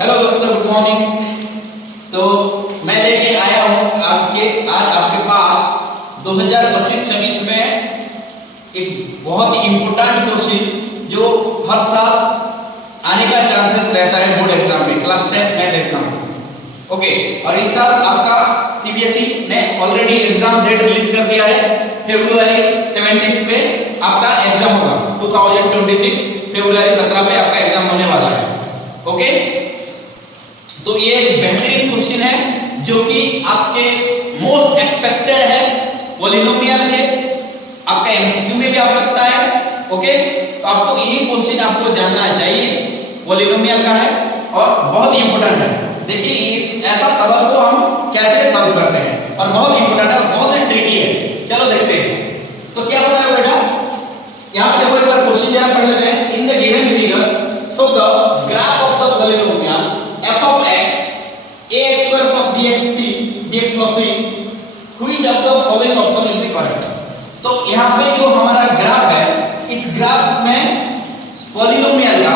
Hello दोस्तों, good morning. तो मैं लेके आया हूँ आज आपके पास 2025-26 में एक बहुत ही इम्पोर्टेंट क्वेश्चन जो हर साल आने का चांसेस रहता है बोर्ड एग्जाम में, class 10th math exam. Okay, और इस साल आपका सीबीएसई ने ऑलरेडी एग्जाम डेट रिलीज कर दिया है। फरवरी 17 पे आपका एग्जाम होगा। 2026 फरवरी 17 पे आपका एग्जाम होने वाला है। ओके, तो ये एक बेहतरीन क्वेश्चन है जो कि आपके मोस्ट एक्सपेक्टेड है पॉलिनोमियल के, आपका एमसीक्यू में भी आ सकता है। ओके, तो आपको ये क्वेश्चन आपको जानना चाहिए, पॉलिनोमियल का है और बहुत ही इंपॉर्टेंट है। देखिए इस ऐसा सवाल को हम कैसे सॉल्व करते हैं और बहुत इंपॉर्टेंट है, बहुत ही ट्रिकी है। चलो देखते हैं। तो क्या होता है बेटा, यहाँ पे देखो एक बार क्वेश्चन जरा पढ़ लेते हैं। In the given figure show the graph of the polynomial f of x ax square plus dx plus c which of the following option will be correct। तो यहाँ पे जो हमारा ग्राफ है, इस ग्राफ में पॉलिनोमियल का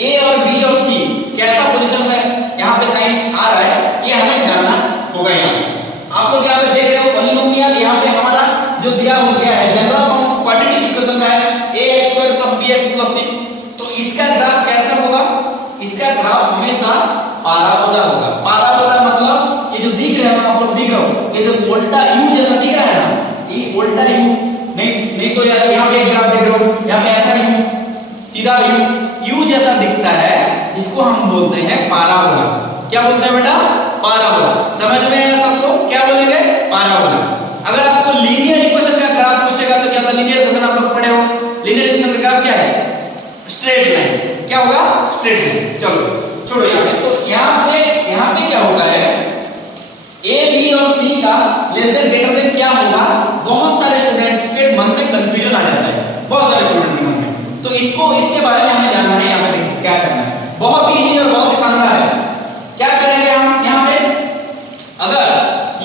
a और b और c कैसा पोजीशन में यहाँ पे साइन आ रहा है, ये हमें जानना होगा। यहाँ आप लोग यहाँ पे देख रहे हो पॉलिनोमियल यहाँ पे हमारा जो दिया हो गया है जनरल फॉर्म क्वाड्रेटिक इक्वेशन में है ax square plus bx plus c। तो इसका ग्राफ कैसा होगा, इसका ग्राफ हमेशा पाराबोला होगा। पाराबोला मतलब ये जो दिख रहा है ना, आप लोग दिख रहा हो, ये जो उल्टा यू जैसा दिख रहा है ना, ये उल्टा यू नहीं तो यार यहाँ पे एक ग्राफ देख रहे हो, यहाँ पे ऐसा यू सीधा यू जैसा दिखता है, इसको हम बोलते हैं पाराबोला। क्या बोलते हैं बेटा? पाराबोला। समझ में आया सबको? क्या बोलेंगे? पाराबोला। अगर आपको लीनियर इक्वेशन का ग्राफ पूछेगा तो क्या होगा? लीनियर इक्वेशन आप लोग पढ़े हो, लीनियर इक्वेशन का ग्राफ क्या है? Straight line. क्या होगा? Straight line. चलो छोड़ो यहाँ पे। तो यहाँ पे क्या होता है, ए बी और सी का लेस देन ग्रेटर देन क्या होगा, बहुत सारे स्टूडेंट के मन में कंफ्यूजन आ जाता है, बहुत सारे स्टूडेंट के मन में। तो इसके बारे में हमें जानना है। यहाँ पे देखो क्या करना है, बहुत इजी और बहुत शानदार है। क्या करेंगे हम यहाँ पे, अगर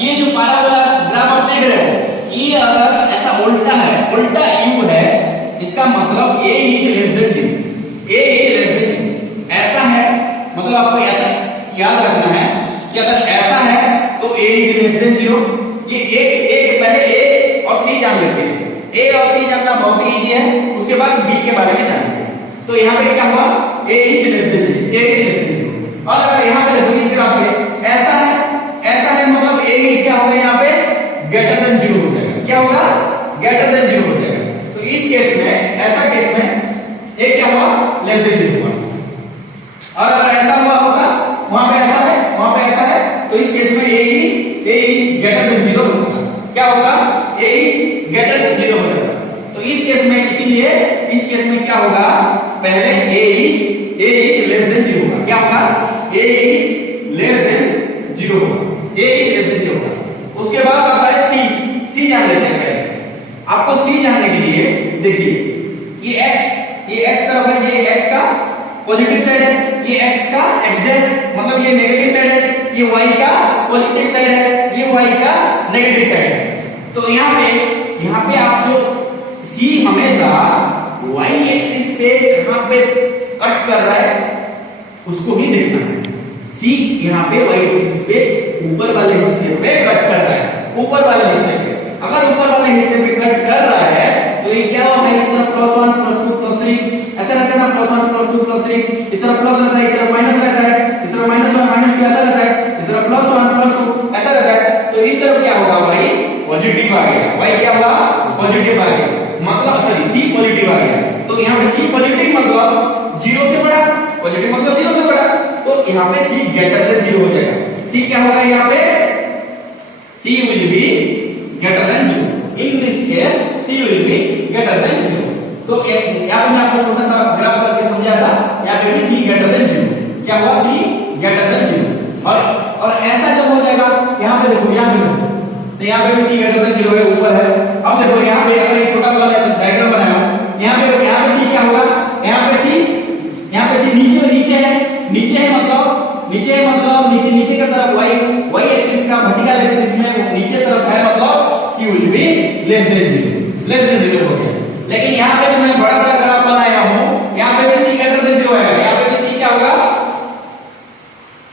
ये जो पाराबोला ग्राफ आप देख रहे हो, ये अगर ऐसा उल्टा है, उल्टा यू है, इसका मतलब A is less than zero, A is less than zero. ऐसा है मतलब आपको ऐसा याद रखना है कि अगर ऐसा है तो ए इज लेस देन जीरो। ये एक पहले ए और सी जान लेते हैं। ए और सी जानना बहुत ही इजी है, उसके बाद बी के बारे में जानेंगे। तो यहाँ पे क्या हुआ, A is less than zero, A is less than zero. और अगर यहाँ पे देखो इस ग्राफ पे ऐसा है मतलब ए इज क्या होगा, यहाँ पे ग्रेटर देन जीरो हो जाएगा। क्या होगा? ग्रेटर देन जीरो हो जाएगा। तो इस केस में, ऐसा केस में ए क्या हुआ, लेस देन जीरो हुआ। और अगर ऐसा हुआ होता, वहां पे ऐसा है, वहां पे ऐसा है, तो इस केस में ए इज ग्रेटर देन जीरो होगा। क्या होगा? ए इज ग्रेटर देन जीरो हो जाएगा। तो इस केस में, इसीलिए इस केस में क्या होगा, पहले ए इज लेस देन जीरो होगा। क्या होगा? ए इज लेस देन जीरो होगा, ए इज लेस देन जीरो होगा। उसके बाद आता है सी जान लेते हैं पहले। आपको सी जानने के लिए देखिए, ये x तरफ है, ये x का पॉजिटिव साइड है, ये x का x डैश मतलब ये नेगेटिव साइड है, ये y का पॉजिटिव साइड है, ये y का नेगेटिव साइड है। तो यहाँ पे आप जो c हमेशा y एक्सिस पे कहां पे कट कर रहा है उसको ही देखना है। c यहाँ पे y एक्सिस पे ऊपर वाले हिस्से पे कट कर रहा है, ऊपर वाले हिस्से पे। अगर ऊपर वाले हिस्से पे कट कर रहा है तो ये क्या होगा, इस तरफ +1 +2 +3 ऐसा रहता है ना, +1 +2 +3, इस तरफ प्लस रहता है, इस तरफ माइनस रहता है, इस तरफ -1 -2 ऐसा रहता है, इस तरफ +1 +2 ऐसा रहता है। तो इस तरफ क्या होगा, y पॉजिटिव आ गया, y क्या होगा, पॉजिटिव आ गया, मतलब सॉरी c पॉजिटिव आ गया। तो यहाँ पे c पॉजिटिव मतलब 0 से बड़ा, पॉजिटिव मतलब 0 से बड़ा, तो यहाँ पे c ग्रेटर देन 0 हो जाएगा। c क्या होगा यहाँ पे, c will be greater than 0। In this case c will be greater than 0। तो यहाँ पे मैं आपको छोटा सा ग्राफ करके समझा था, यहाँ पे भी c ग्रेटर देन 0। क्या हुआ, c ग्रेटर देन 0। और ऐसा जब हो जाएगा, यहाँ पे देखो, यहाँ पे देखो, तो यहाँ पे भी c ग्रेटर देन 0 है, ऊपर है। अब देखो यहाँ पे अगर एक छोटा वाला ऐसा डायग्राम बनाया, यहाँ पे c क्या होगा, यहाँ पे c नीचे है मतलब नीचे की तरफ y एक्सिस का वर्टिकल एक्सिस में नीचे तरफ है, मतलब c will be less than 0 हो गया। लेकिन यहाँ पे जो मैं बड़ा ग्राफ बनाया हूँ, यहाँ पे भी c ग्रेटर देन 0 है, यहाँ पे भी c क्या होगा,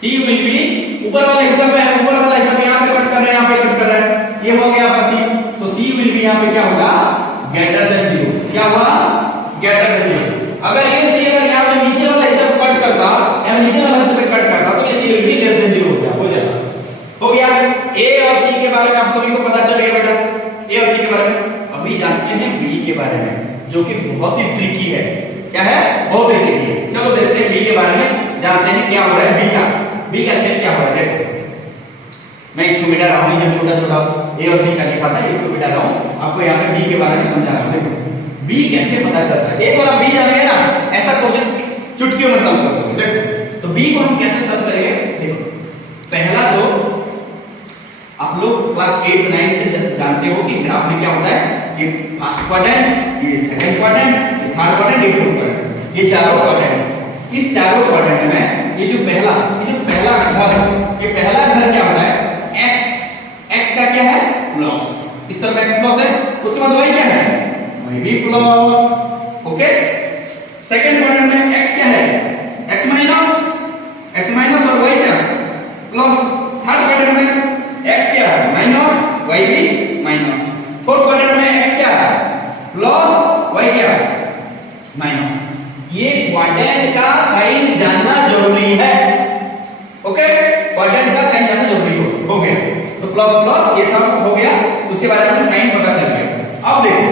सी विल बी, ऊपर वाला हिस्सा पे है, ऊपर वाला हिस्सा पे यहाँ पे कट कर रहे हैं, यहाँ पे कट कर रहे हैं, ये हो गया आपका सी। तो सी विल बी यहाँ पे क्या होगा, ग्रेटर देन 0। क्या हुआ, ग्रेटर देन 0। अगर ये सी अगर यहाँ पे नीचे वाला हिस्सा को कट करता या नीचे वाला हिस्सा पे कट करता तो ये सी विल बी लेस देन 0 हो जाता। हो गया। ए और सी के बारे में आप सभी को पता चल गया बेटा, ए और सी के बारे में। अभी जानते हैं बी के बारे में, जो कि बहुत ही ट्रिकी है। क्या है, बहुत ही ट्रिकी है। चलो देखते हैं बी के बारे में, जानते हैं क्या हो रहा है बी का खेल क्या हो रहा है। देखो मैं इसको मिटा रहा हूँ, जब छोटा छोटा ए और सी का लिखा था इसको मिटा रहा हूँ, आपको यहाँ पे बी के बारे में समझा रहा हूँ। देखो बी कैसे पता चलता है, एक बार आप बी जानेंगे ना, ऐसा क्वेश्चन चुटकियों में सॉल्व कर दोगे। देखो तो बी को हम कैसे सॉल्व करेंगे। देखो पहला तो आप लोग क्लास 8 9 से जानते हो कि ग्राफ में क्या होता है, ये फर्स्ट क्वाड्रेंट, ये सेकंड क्वाड्रेंट, ये थर्ड क्वाड्रेंट, ये फोर्थ क्वाड्रेंट, ये चारों क्वाड्रेंट। इस चारों क्वाड्रेंट में ये जो पहला घर, ये पहला घर क्या होता है, x का क्या है, प्लस, इस तरफ x प्लस है, उसके बाद y क्या है, y भी प्लस। ओके। सेकंड क्वाड्रेंट में x क्या है, x माइनस और y क्या प्लस। थर्ड क्वाड्रेंट में x क्या है, माइनस, y भी माइनस। फोर्थ क्वाड्रेंट में x क्या है, प्लस, y क्या है, माइनस। ये क्वाड्रेंट का साइन जानना जरूरी है। ओके, क्वाड्रेंट का साइन जानना जरूरी हो गया। तो प्लस प्लस ये सब हो गया, उसके बारे में साइन पता चल गया। अब देखो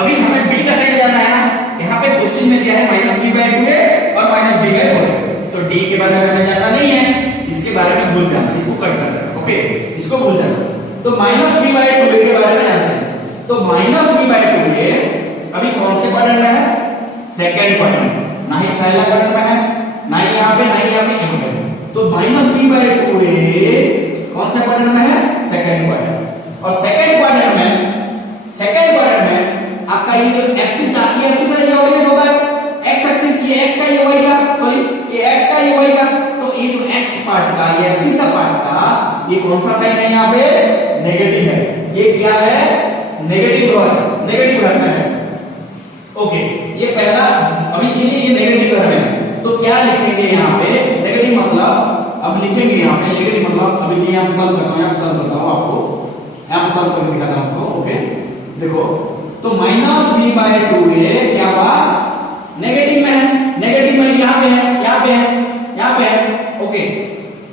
अभी हमें बी का साइन जानना है ना, यहाँ पे क्वेश्चन में दिया है -b/2 और -b/4। तो डी के बारे में हमें जानना नहीं है, इसके बारे में भूल जाना, इसको कट कर देना। ओके, इसको भूल जाना। तो -b/2 के बारे में जानते हैं। तो -b/2 ये अभी कौन से क्वाड्रेंट में है, सेकंड क्वाड्रेंट, ना ही पहला क्वाड्रेंट में है, ना ही यहाँ पे, ना ही यहाँ पे। तो -b/2 कौन सा क्वाड्रेंट में है, सेकंड क्वाड्रेंट। और सेकंड क्वाड्रेंट में आपका ये जो एक्सिस आती है, एक्सिस का ये ऑर्डिनेट होता है, एक्स एक्सिस, ये एक्स का, ये वाई का, सॉरी ये एक्स का, ये वाई का। तो ये जो एक्स पार्ट का, ये एक्सिस का पार्ट का, ये कौन सा साइन है, यहाँ पे नेगेटिव है। ये क्या है, नेगेटिव घर में है। ओके, ये पहला अभी के लिए ये नेगेटिव घर में है। तो क्या लिखेंगे यहाँ पे, नेगेटिव मतलब अब लिखेंगे यहाँ पे नेगेटिव मतलब, अभी ये यहाँ सॉल्व करता हूँ, यहाँ सॉल्व करता हूँ आपको, यहाँ सॉल्व करके दिखाता हूँ आपको। ओके देखो, तो -b/2 क्या हुआ, नेगेटिव में है, नेगेटिव में यहाँ पे है, यहाँ पे है, यहाँ पे है। ओके,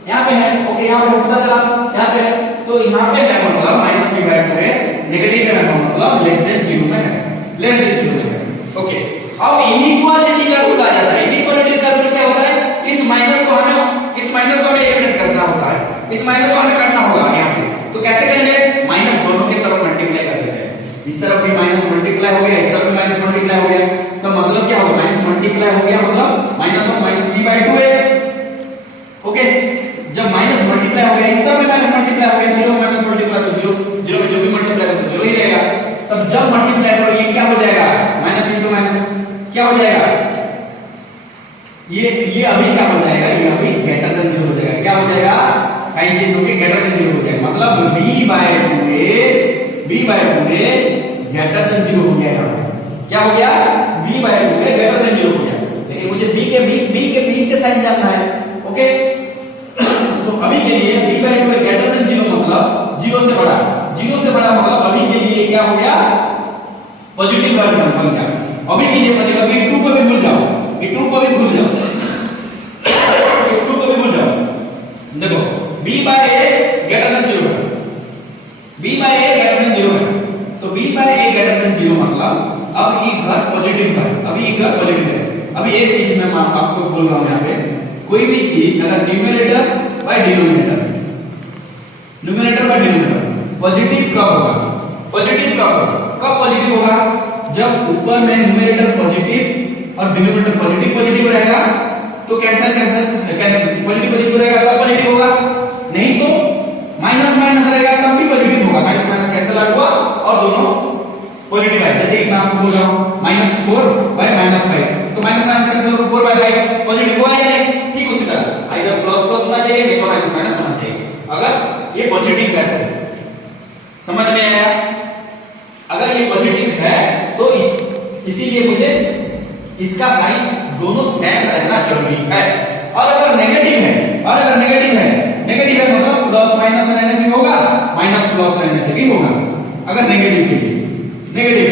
यहाँ पे है। ओके, यहाँ पे पता चला, यहाँ पे है। तो यहाँ पे है मतलब -b/2 है, नेगेटिव में है मतलब लेस देन 0 में है, लेस देन 0 में है। ओके, अब इनइक्वालिटी का रूल आ जाता है। इनइक्वालिटी का रूल क्या होता है, इस माइनस को हमें एलिमिनेट करना होता है, इस माइनस को हमें काटना होगा यहाँ पे। तो कैसे करेंगे, माइनस दोनों की तरफ मल्टीप्लाई कर देते हैं। इस तरफ भी माइनस मल्टीप्लाई हो गया, इस तरफ भी माइनस मल्टीप्लाई हो गया। तो मतलब क्या होगा, माइनस मल्टीप्लाई हो गया मतलब माइनस ऑफ -b/2 है। ओके, जब माइनस मल्टीप्लाई हो गया, इस तरफ भी माइनस मल्टीप्लाई हो गया, 0 में माइनस मल्टीप्लाई तो 0 में जो भी मल्टीप्लाई हो तो 0 ही रहेगा। तब जब मल्टीप्लाई करो ये क्या हो जाएगा, माइनस इंटू माइनस क्या हो जाएगा, ये अभी क्या हो जाएगा, ये अभी ग्रेटर देन 0 हो जाएगा। क्या हो जाएगा, साइन चेंज होके ग्रेटर देन 0 हो जाएगा। मतलब b/2 ग्रेटर देन 0 हो गया। यहाँ पे क्या हो गया, b/2 ग्रेटर देन 0 हो गया। लेकिन मुझे b के साइन जानना है। ओके, तो अभी के लिए b/2 ग्रेटर देन 0 मतलब 0 से बड़ा मतलब अभी के लिए क्या हो गया, पॉजिटिव वर्ग बन गया। अभी के लिए बचेगा b2 को भी भूल जाओ, b2 को भी भूल जाओ। देखो b/a ग्रेटर देन 0 है, b/a ग्रेटर देन 0 है। तो b/a ग्रेटर देन 0 मतलब अब ये घर पॉजिटिव है, अभी ये घर पॉजिटिव है। अभी एक चीज मैं आपको बोल रहा हूं, यहाँ पे कोई भी चीज अगर न्यूमरेटर बाय डिनोमिनेटर पॉजिटिव कब होगा, कब पॉजिटिव होगा, जब ऊपर में न्यूमरेटर पॉजिटिव और डिनोमिनेटर पॉजिटिव रहेगा। तो कैंसिल पॉजिटिव रहेगा, कब पॉजिटिव होगा, नहीं तो माइनस रहेगा तब भी पॉजिटिव होगा। माइनस कैंसिल आउट हुआ और दोनों पॉजिटिव है। जैसे एक मैं आपको बोल रहा हूं -4/-5, तो माइनस कैंसिल होकर 4/5 पॉजिटिव हुआ या नहीं, ठीक उसी तरह आइदर प्लस होना चाहिए, नहीं तो माइनस होना चाहिए। अगर ये पॉजिटिव है तो समझ में आया, अगर ये पॉजिटिव है तो इसीलिए मुझे इसका साइन दोनों सेम रहना जरूरी है। और अगर नेगेटिव है अगर नेगेटिव के लिए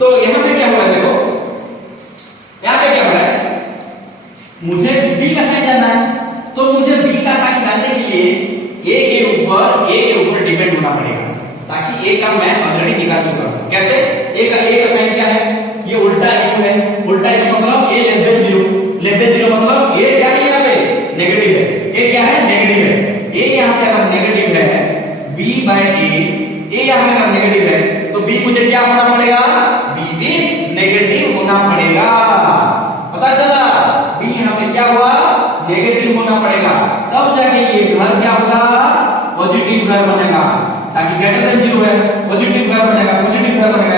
तो यहां पे क्या हुआ है, देखो यहां पे क्या हो रहा है, मुझे b का साइन जानना है, तो मुझे b का साइन जानने के लिए a के ऊपर डिपेंड होना पड़ेगा, ताकि a का मैं ऑलरेडी निकाल चुका हूं। कैसे? a का साइन क्या है, ये उल्टा u है, उल्टा u मतलब a लेस देन 0 मतलब a क्या है, यहाँ पे नेगेटिव है, a क्या है, नेगेटिव है, a यहाँ पे अगर नेगेटिव है b बाय a यहाँ पे अगर नेगेटिव है तो b मुझे क्या होना पड़ेगा, b भी नेगेटिव होना पड़ेगा। पता चला, b यहाँ पे क्या हुआ, नेगेटिव होना पड़ेगा, तब जाके ये घर क्या होगा, पॉजिटिव घर बनेगा, ताकि ग्रेटर देन 0 है, पॉजिटिव घर बनेगा,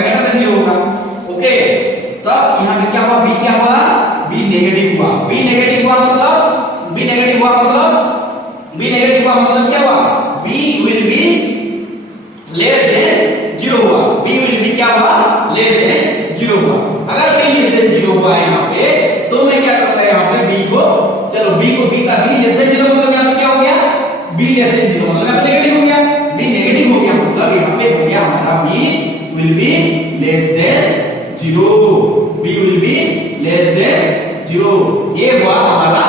ग्रेटर देन 0 होगा। ओके, तब यहाँ पे क्या हुआ, b क्या हुआ, b नेगेटिव हुआ, b नेगेटिव हुआ मतलब क्या हुआ, b will be less than 0 हुआ, b विल बी क्या हुआ, लेस देन 0 हुआ। अगर b लेस देन 0 हुआ यहाँ पे, तो मैं क्या करता है यहाँ पे b को, चलो b का b लेस देन 0 मतलब यहाँ पे क्या हो गया, b लेस देन 0 मतलब यहाँ पे नेगेटिव हो गया, b नेगेटिव हो गया मतलब यहाँ पे हो गया हमारा b will be less than 0, b will be less than 0। ये हुआ हमारा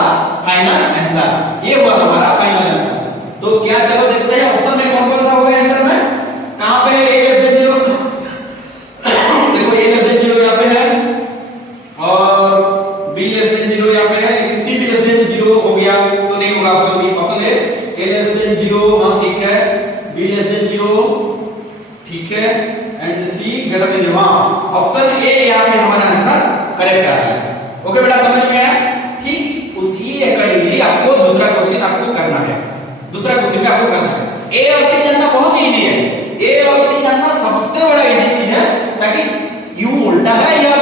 फाइनल आंसर, ये हुआ हमारा फाइनल आंसर। तो क्या, चलो देखते हैं ऑप्शन में कौन कौन सा होगा आंसर में, कहां पे a लेस देन 0, देखो a लेस देन 0 यहाँ पे है और b लेस देन 0 यहाँ पे है, लेकिन c भी लेस देन 0 हो गया तो नहीं होगा option b. Option a less than 0, हां ठीक है, b लेस देन 0 ठीक है, एंड c ग्रेटर देन 0, हां ऑप्शन ए यहाँ पे हमारा आंसर करेक्ट आ रहा है। ओके बेटा, समझ में आया? ठीक, उसकी अकॉर्डिंगली आपको दूसरा क्वेश्चन आपको करना है, दूसरा क्वेश्चन में आपको करना है। ए और सी जानना बहुत इजी है, ए और सी जानना सबसे बड़ा इजी चीज है, ताकि यू उल्टा है या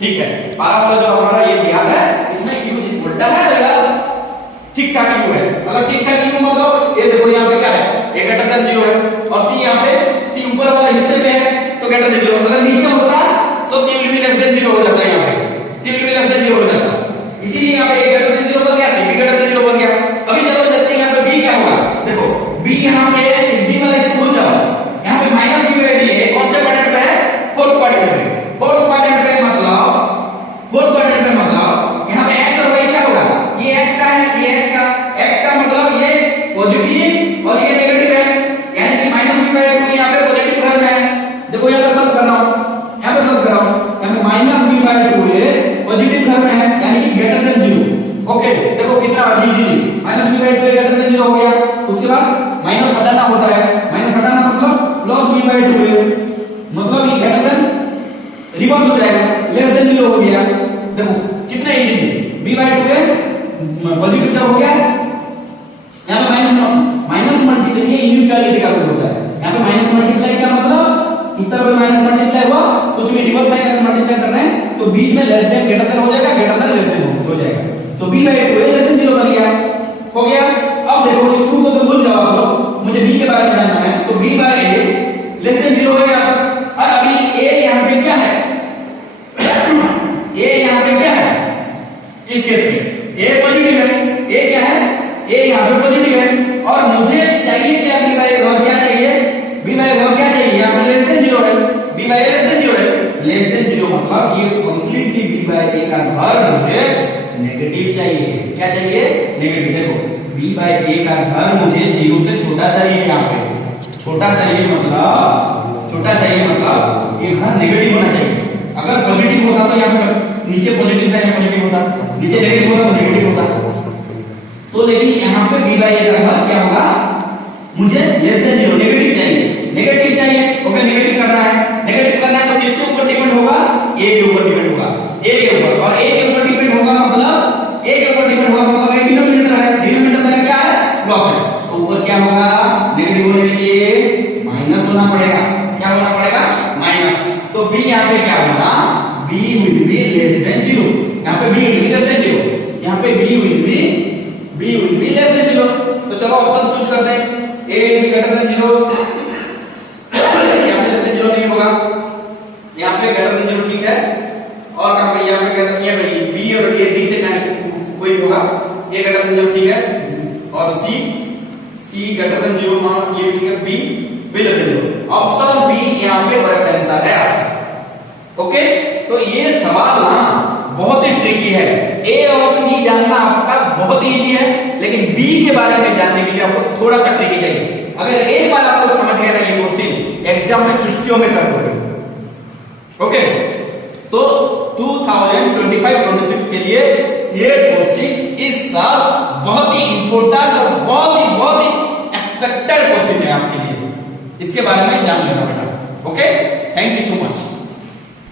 ठीक है, पाराबोला जो हमारा ये दिया है इसमें यू उल्टा है या ठीक ठाक यू है। अगर ठीक ठाक यू मतलब ये देखो यहाँ पे क्या है, ए ग्रेटर देन 0 है और सी यहाँ पे, सी ऊपर वाले हिस्से में है तो ग्रेटर देन 0, अगर नीचे होता तो सी विल बी लेस देन 0 हो जाता है, यहाँ पे सी विल बी लेस देन 0 हो जाता, इसीलिए यहाँ पे ए ग्रेटर देन 0 बन गया, सी भी ग्रेटर देन 0 बन गया। अभी चलो देखते हैं यहाँ पे b क्या हुआ, देखो b यहाँ पे इस b वाले इसको भूल जाओ, यहाँ पे माइनस b बाय d है, कौन से क्वाड्रेंट पे है, फोर्थ क्वाड्रेंट पे, मतलब यहाँ पे x और y क्या होगा, ये x का है, ये x का मतलब ये पॉजिटिव और ये नेगेटिव है, यानी कि माइनस b बाय 2 यहाँ पे पॉजिटिव घर में है। देखो यहाँ पे सम कर रहा हूँ, यहाँ पे माइनस b बाय 2 ये पॉजिटिव घर में है, यानी कि ग्रेटर देन 0। ओके, देखो कितना जी minus b by 2 greater than 0 हो गया, उसके बाद माइनस हटाना होता है, माइनस हटाना मतलब प्लस b बाय 2 है, मतलब ये ग्रेटर देन रिवर्स हो जाएगा, लेस देन 0 हो गया। देखो कितना इजी है, b बाय 2 है पॉजिटिव जब हो गया, यहाँ पे माइनस मल्टीप्लाई, ये इनइक्वालिटी का रूल होता है, यहाँ पे माइनस मल्टीप्लाई का मतलब इस तरह पे माइनस मल्टीप्लाई हुआ, कुछ भी रिवर्स साइन अगर मल्टीप्लाई करना है तो बीच में लेस देन ग्रेटर देन हो जाएगा, ग्रेटर देन लेस देन हो जाएगा, तो b बाय 2 लेस देन 0 बन गया, हो गया। अब देखो इस रूल को तो भूल जाओ आप लोग, मुझे b के बारे में जानना है, तो b by a less than 0 हो गया। और अभी a यहाँ पे क्या है, a यहाँ पे क्या है, इस केस में a पॉजिटिव है, a क्या है, a यहाँ पे पॉजिटिव है, और मुझे चाहिए क्या, b बाय और क्या चाहिए, b बाय और क्या चाहिए, यहाँ पे लेस देन 0 है, b बाय लेस देन 0 है, लेस देन 0 मतलब ये कंप्लीटली b बाय a का घर मुझे नेगेटिव चाहिए, क्या चाहिए, नेगेटिव। देखो b बाय a का घर मुझे 0 से छोटा चाहिए, यहाँ पे छोटा चाहिए मतलब ये घर नेगेटिव होना चाहिए। अगर पॉजिटिव होता तो यहाँ पे नीचे पॉजिटिव साइन पॉजिटिव होता, नीचे नेगेटिव होता तो नेगेटिव होता, तो लेकिन यहाँ पे b बाय a का घर क्या होगा, मुझे लेस देन 0 नेगेटिव चाहिए। ओके, नेगेटिव करना है तो किसके ऊपर डिपेंड होगा, a के ऊपर डिपेंड होगा, a के ऊपर, और a के ऊपर डिपेंड होगा मतलब ये डिनोमिनेटर में क्या है, प्लस है, तो ऊपर क्या होगा, नेगेटिव होने के लिए माइनस होना पड़ेगा, क्या होना पड़ेगा, माइनस। तो b यहाँ पे क्या होगा, b will be less than 0, यहाँ पे b will be less than 0, यहाँ पे b will be less than 0। तो चलो ऑप्शन चूज करते हैं, a will be greater than 0, यहाँ पे लेस देन 0 नहीं होगा, यहाँ पे ग्रेटर देन 0 ठीक है, और कहां पे, यहाँ पे ग्रेटर, ये b और ये d से कोई होगा, ये ग्रेटर देन 0 ठीक है, और c ग्रेटर देन 0 मान ये ठीक है, b बिल्कुल ऑप्शन बी यहाँ पे करेक्ट आंसर है। ओके, तो ये सवाल ना बहुत ही ट्रिकी है। ए और सी जानना आपका बहुत ही इजी है, लेकिन बी के बारे में जानने के लिए आपको थोड़ा सा ट्रिकी चाहिए। अगर एक बार आप लोग समझ गए ना ये क्वेश्चन, एग्जाम में चुटकियों में कर दोगे। ओके, तो 2025-26 के लिए ये क्वेश्चन इस साल बहुत ही इंपॉर्टेंट और बहुत ही एक्सपेक्टेड क्वेश्चन है आपके लिए। इसके बारे में जान लेना बेटा। Okay, thank you so much.